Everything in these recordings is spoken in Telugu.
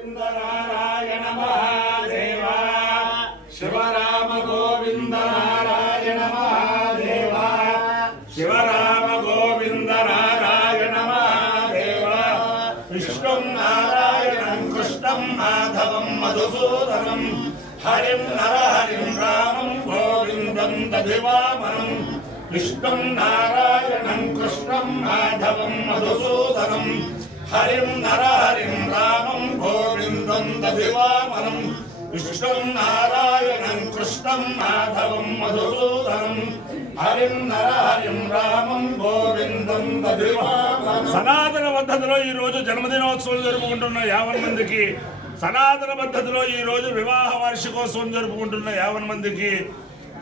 నారాయణ మహాదేవ శివరామ గోవింద నారాయణ మహాదేవ శివరామ గోవింద నారాయణ మహాదేవ విష్ణుం నారాయణం కృష్ణం మాధవం మధుసూదనం హరిం నరహరిం రామం గోవిందం దధివామనం విష్ణుం నారాయణం కృష్ణం మాధవం మధుసూదనం హరిం నరహరిం రామం గోవిందం దధివామనం విష్ణుం నారాయణం కృష్ణం మాధవం మధుసూదనం హరిం నరహరిం రామం గోవిందం దధివామనం. సనాతన పద్ధతిలో ఈ రోజు జన్మదినోత్సవం జరుపుకుంటున్న 50 మందికి, సనాతన పద్ధతిలో ఈ రోజు వివాహ వార్షికోత్సవం జరుపుకుంటున్న 50 మందికి,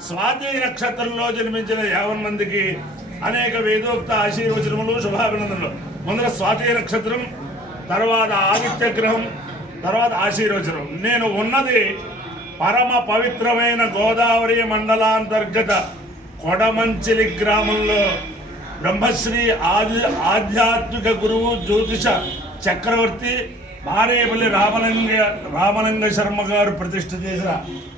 స్వాతి నక్షత్రంలో జన్మించిన 50 మందికి అనేక వేదోక్త ఆశీర్వచనములు, శుభాభినందనలు. ముందర స్వాతి నక్షత్రం, తర్వాత ఆదిత్య గ్రహం, తర్వాత ఆశీర్వచనం. నేను ఉన్నది పరమ పవిత్రమైన గోదావరి మండలాంతర్గత కొడమంచిలి గ్రామంలో బ్రహ్మశ్రీ ఆధ్యాత్మిక గురువు జ్యోతిష చక్రవర్తి మారేపల్లి రామలింగ శర్మ గారు ప్రతిష్ఠ చేసిన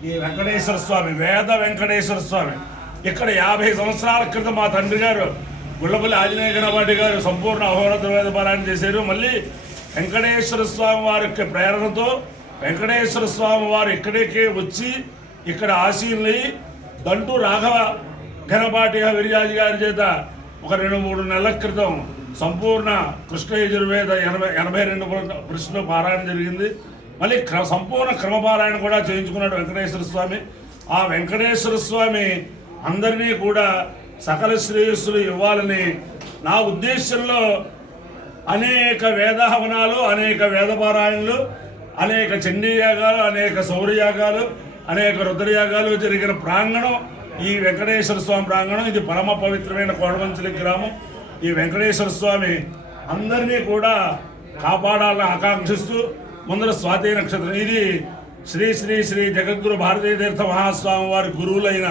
ఈ వెంకటేశ్వర స్వామి, వేద వెంకటేశ్వర స్వామి ఇక్కడ 50 సంవత్సరాల క్రితం మా తండ్రి గారు గుళ్ళపల్లి ఆంజనేయ గణపాటి గారు సంపూర్ణ అహోరాత్ర వేద పారాయణ చేశారు. మళ్ళీ వెంకటేశ్వర స్వామి వారి యొక్క ప్రేరణతో వెంకటేశ్వర స్వామి వారు ఇక్కడికే వచ్చి ఇక్కడ ఆశీనులై దంటు రాఘవ గణపాటి విరియాజి గారి చేత ఒక 2-3 నెలల క్రితం సంపూర్ణ కృష్ణ యజుర్వేద 82 ప్రశ్నలు పారాయణ జరిగింది. మళ్ళీ సంపూర్ణ క్రమపారాయణ కూడా చేయించుకున్నాడు వెంకటేశ్వర స్వామి. ఆ వెంకటేశ్వర స్వామి అందరినీ కూడా సకల శ్రేయస్సులు ఇవ్వాలని నా ఉద్దేశంలో అనేక వేదహవనాలు, అనేక వేదపారాయణలు, అనేక చండీయాగాలు, అనేక సౌరయాగాలు, అనేక రుద్రయాగాలు జరిగిన ప్రాంగణం ఈ వెంకటేశ్వర స్వామి ప్రాంగణం. ఇది పరమ పవిత్రమైన కోడమంచిలి గ్రామం. ఈ వెంకటేశ్వర స్వామి అందరినీ కూడా కాపాడాలని ఆకాంక్షిస్తూ ముందర స్వాతి నక్షత్రం, ఇది శ్రీ శ్రీ శ్రీ జగద్గురు భారతీయ తీర్థ మహాస్వామి వారి గురువులైన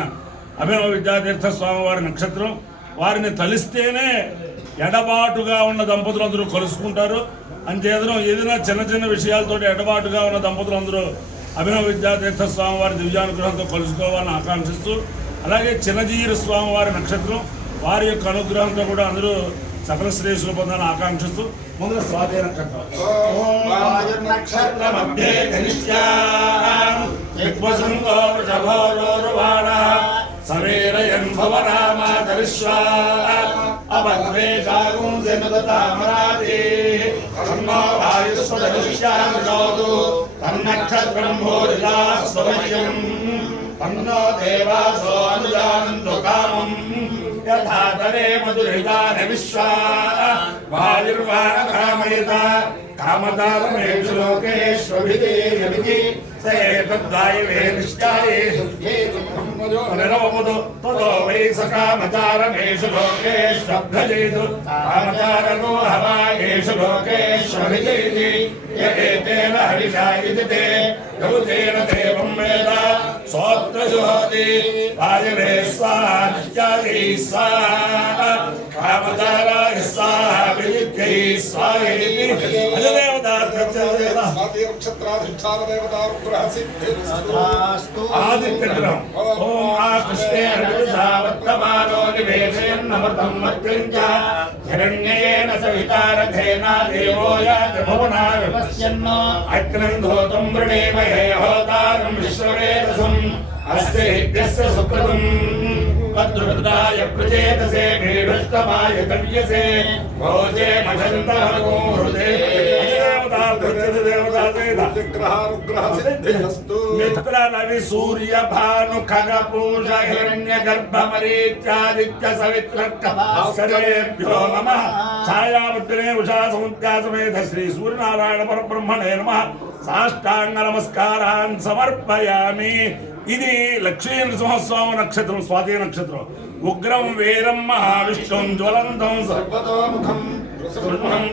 అభినవ విద్యాతీర్థ స్వామి వారి నక్షత్రం. వారిని తలిస్తేనే ఎడబాటుగా ఉన్న దంపతులందరూ కలుసుకుంటారు. అంచేతను ఏదైనా చిన్న చిన్న విషయాలతో ఎడబాటుగా ఉన్న దంపతులందరూ అభినవ విద్యాతీర్థ స్వామి వారి దివ్యానుగ్రహంతో కలుసుకోవాలని ఆకాంక్షిస్తూ, అలాగే చిన్నజీర స్వామి వారి నక్షత్రం, వారి యొక్క అనుగ్రహంతో కూడా అందరూ సకల శ్రేయస్సులు పొందాలని ఆకాంక్షిస్తూ ముందు స్వాతి నక్షత్రం. సమీరయన్ భవనామాదరిష్వా అభద్రే జాగం జనదతామరాదే కర్ణో వాయుస్వదృశ్యామృతోదు తన్నక్షత్రం భోరిలాస్వమయం తన్నో దేవాసో అనుజానంతు కామం యథాతరే మధురితాన విశ్వా వాయుర్వానకామయత కామతారమేషు లోకేష్వభిధేయమితి సేతద్వాయువే నిష్టాయేషు పునరవముదు తదో వై సకామచారమేషు లోకేష్వభ్రజేతు కామచారగో హవాయేషు లోకేష్వభిధేతి యతేన హరిషా ఇతి యౌతేన దేవం వేద సోత్రజోతి వాయువే స్వాహి స్వాహా కామచారాయ స్వాహా విద్యై స్వాహేతి ఆదిత్యగ్రహం. ఓం ఆ కృష్ణే వర్తమానో నివేశయన్నమృతం మత్యంచ హిరణ్యేన సవితారథేన దేవో యాతి భువనాయ పశ్యన్నో అగ్నం ధోతం వృణేమహే హోతారం విశ్వవేదసం అస్తి యస్య సుకృతం భద్రుదాయ ప్రచేతసే మేఢస్తమాయ కవ్యసే భోజే మజంతమగో హృదే మిత్ర రవి సూర్య భాను ఖగ పూష హిరణ్య గర్భ మరీత్యాదిత్య సవిత్రేభ్యో నమః. ఛాయావృత్తినే ఉషా సముద్రా సమేత శ్రీ సూర్యనారాయణ పరబ్రహ్మణే నమః. సాష్టాంగ నమస్కారాన్ సమర్పయామి. ఇది లక్ష్మీ నరసింహస్వామి నక్షత్రం, స్వాతి నక్షత్రం. ఉగ్రం వీరం మహావిష్ణుం జ్వలంతం సర్వతోముఖం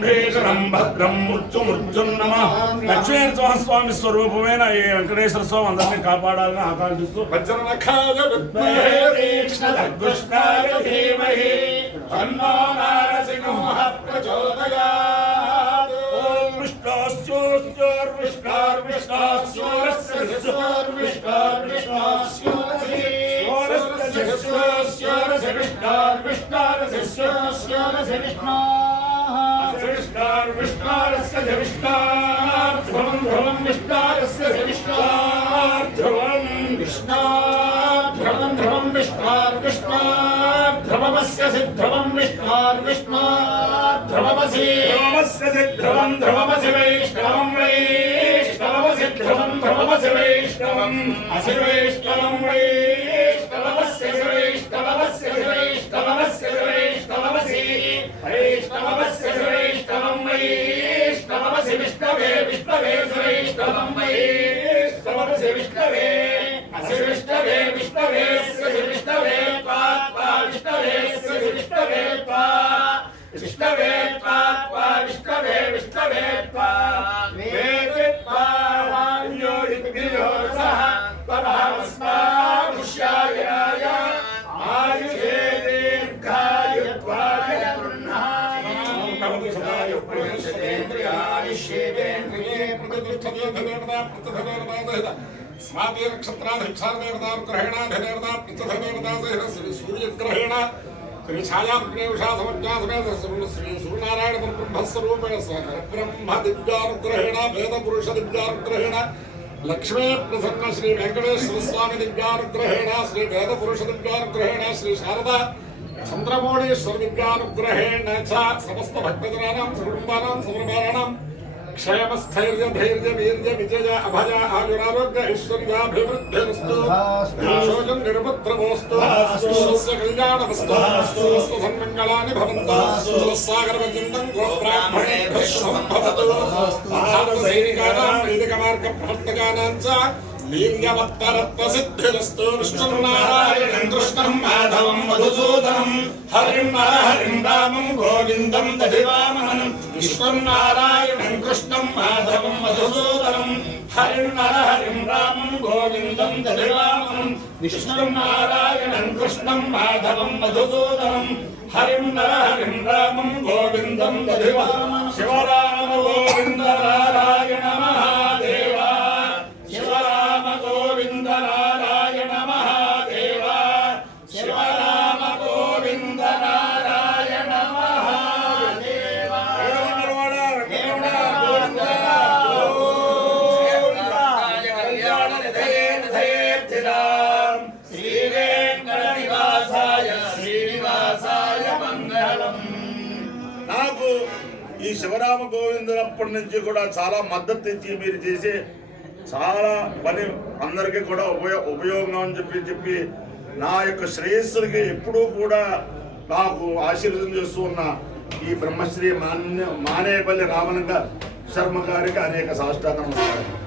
భీషణం భద్రం మృత్యుమృత్యున్నమః. లక్ష్మీ నరసింహస్వామి స్వరూపమైన ఈ వెంకటేశ్వర స్వామి అందరినీ కాపాడాలని ఆకాంక్షిస్తూ ఓం విష్ణు सूर्यग्रहेण श्री छायाग्रेषा समज्ञासमेत श्री सूर्यनारायण ब्रह्मस्वरूपेण ब्रह्म दिव्यानुग्रहेण वेद पुरुष दिव्यानुग्रहेण लक्ष्मी प्रसन्न श्री वेंकटेश्वर स्वामी दिव्यानुग्रहेण श्री वेद पुरुष दिव्यानुग्रहेण श्री शारदा चंद्रमौळीश्वर दिव्यानुग्रहेण च समस्त भक्तजनानां सर्वकुटुम्बानां सर्वपरिवाराणां क्षेमस्थैर्य धैर्य वीर्य विजय अभय आयुरारोग्य ऐश्वर्याभिवृद्धिरस्तु शोकं निर्मुक्तमस्तु स्वस्य कल्याणमस्तु स्वस्य सन्मङ्गलानि भवन्तु सागरपर्यन्तं गोब्राह्मणेभ्यः शुभं भवतु भारतसैनिकानां वैदिकमार्गप्रवर्तकानां च वीर्यवत्तरत्नसिद्धिरस्तु विष्णुनारायणं कृष्णं माधवं मधुसूदनं हरिं हरिं रामं गोविन्दं दधिवामनं विष्णुनारायणं कृष्णं माधवं मधुसूदनं हरिं रामं गोविन्दं दधिवामनं विष्णुनारायणं कृष्णं माधवं मधुसूदनं हरिं रामं गोविन्दं दधिवामनं शिवराम गोविन्द नारायण महादेव शिवराम गोविन्द नारायण महादेव शिवराम गोविन्द नारायण महादेव శ్రీనివాసాయ మంగళం. నాకు ఈ శివరామ గోవిందునప్పటి నుంచి కూడా చాలా మద్దతు ఇచ్చి మీరు చేసే చాలా పని అందరికీ కూడా ఉపయోగం అని చెప్పి నా యొక్క శ్రేయస్సులకి ఎప్పుడూ కూడా నాకు ఆశీర్వదం చేస్తూ ఉన్న ఈ బ్రహ్మశ్రీ మానేపల్లి రామలింగ శర్మ గారికి అనేక సాష్టాంగ నమస్కారం.